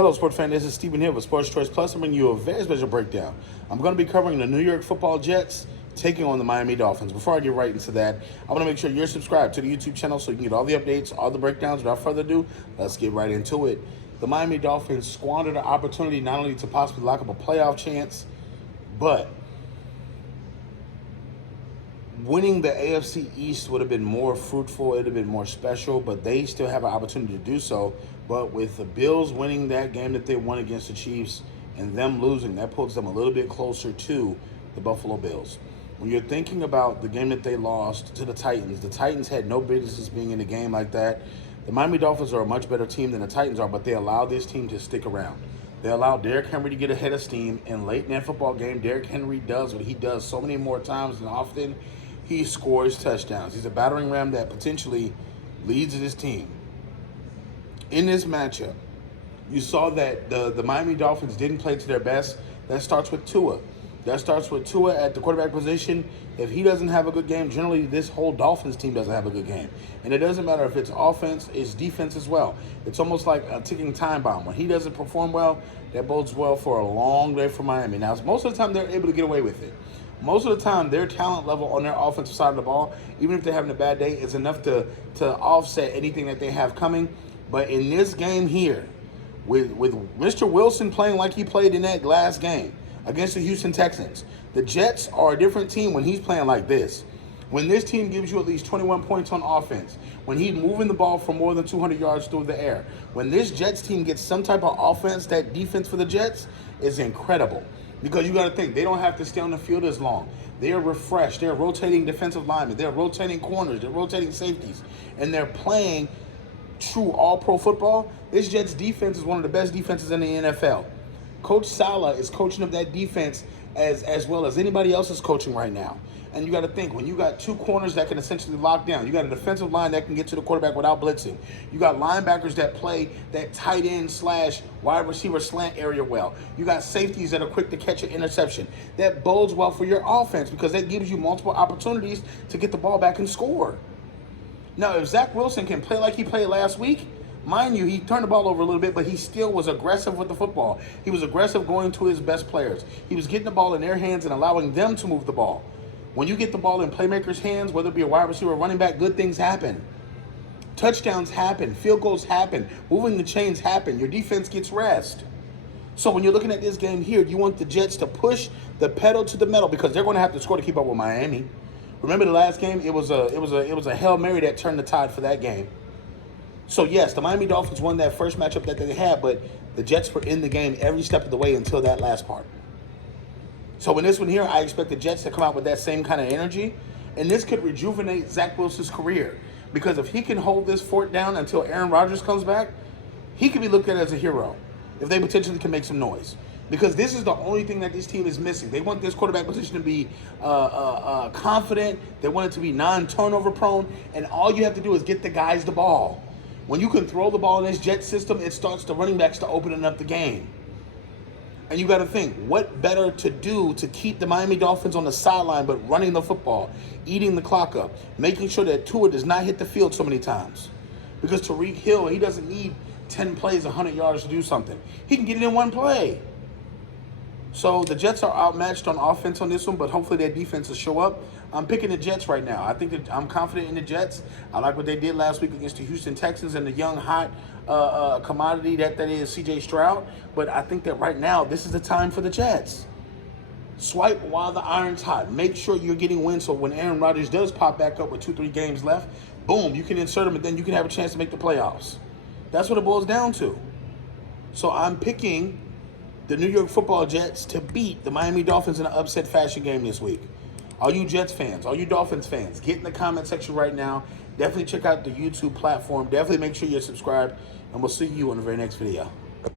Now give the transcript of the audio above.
Hello, sports fan. This is Stephen here with Sports Choice Plus. I'm bringing you a very special breakdown. I'm going to be covering the New York Football Jets taking on the Miami Dolphins. Before I get right into that, I want to make sure you're subscribed to the YouTube channel so you can get all the updates, all the breakdowns. Without further ado, let's get right into it. The Miami Dolphins squandered an opportunity not only to possibly lock up a playoff chance, but winning the AFC East would have been more fruitful. It would have been more special, but they still have an opportunity to do so. But with the Bills winning that game that they won against the Chiefs and them losing, that puts them a little bit closer to the Buffalo Bills. When you're thinking about the game that they lost to the Titans had no business being in a game like that. The Miami Dolphins are a much better team than the Titans are, but they allowed this team to stick around. They allowed Derrick Henry to get ahead of steam, and late in that football game, Derrick Henry does what he does so many more times than often. He scores touchdowns. He's a battering ram that potentially leads his team. In this matchup, you saw that the Miami Dolphins didn't play to their best. That starts with Tua. That starts with Tua at the quarterback position. If he doesn't have a good game, generally this whole Dolphins team doesn't have a good game. And it doesn't matter if it's offense, it's defense as well. It's almost like a ticking time bomb. When he doesn't perform well, that bodes well for a long day for Miami. Now, most of the time, they're able to get away with it. Most of the time, their talent level on their offensive side of the ball, even if they're having a bad day, is enough to offset anything that they have coming. But in this game here, with Mr. Wilson playing like he played in that last game against the Houston Texans, the Jets are a different team when he's playing like this. When this team gives you at least 21 points on offense, when he's moving the ball for more than 200 yards through the air, when this Jets team gets some type of offense, that defense for the Jets is incredible. Because you got to think, they don't have to stay on the field as long. They're refreshed. They're rotating defensive linemen. They're rotating corners. They're rotating safeties. And they're playing true all-pro football. This Jets defense is one of the best defenses in the NFL. Coach Saleh is coaching up that defense as well as anybody else is coaching right now. And you got to think, when you got two corners that can essentially lock down, you got a defensive line that can get to the quarterback without blitzing. You got linebackers that play that tight end / wide receiver slant area well. You got safeties that are quick to catch an interception. That bodes well for your offense because that gives you multiple opportunities to get the ball back and score. Now, if Zach Wilson can play like he played last week, mind you, he turned the ball over a little bit, but he still was aggressive with the football. He was aggressive going to his best players. He was getting the ball in their hands and allowing them to move the ball. When you get the ball in playmakers' hands, whether it be a wide receiver or running back, good things happen. Touchdowns happen. Field goals happen. Moving the chains happen. Your defense gets rest. So when you're looking at this game here, you want the Jets to push the pedal to the metal because they're going to have to score to keep up with Miami. Remember the last game? It was a Hail Mary that turned the tide for that game. So yes, the Miami Dolphins won that first matchup that they had, but the Jets were in the game every step of the way until that last part. So in this one here, I expect the Jets to come out with that same kind of energy. And this could rejuvenate Zach Wilson's career. Because if he can hold this fort down until Aaron Rodgers comes back, he can be looked at as a hero. If they potentially can make some noise. Because this is the only thing that this team is missing. They want this quarterback position to be confident. They want it to be non-turnover prone. And all you have to do is get the guys the ball. When you can throw the ball in this Jet system, it starts the running backs to opening up the game. And you got to think, what better to do to keep the Miami Dolphins on the sideline but running the football, eating the clock up, making sure that Tua does not hit the field so many times. Because Tyreek Hill, he doesn't need 10 plays, 100 yards to do something. He can get it in one play. So the Jets are outmatched on offense on this one, but hopefully their defense will show up. I'm picking the Jets right now. I think that I'm confident in the Jets. I like what they did last week against the Houston Texans and the young, hot commodity that is C.J. Stroud. But I think that right now, this is the time for the Jets. Swipe while the iron's hot. Make sure you're getting wins so when Aaron Rodgers does pop back up with 2-3 games left, boom, you can insert him and then you can have a chance to make the playoffs. That's what it boils down to. So I'm picking the New York Football Jets to beat the Miami Dolphins in an upset fashion game this week. All you Jets fans, all you Dolphins fans, get in the comment section right now. Definitely check out the YouTube platform. Definitely make sure you're subscribed, and we'll see you on the very next video.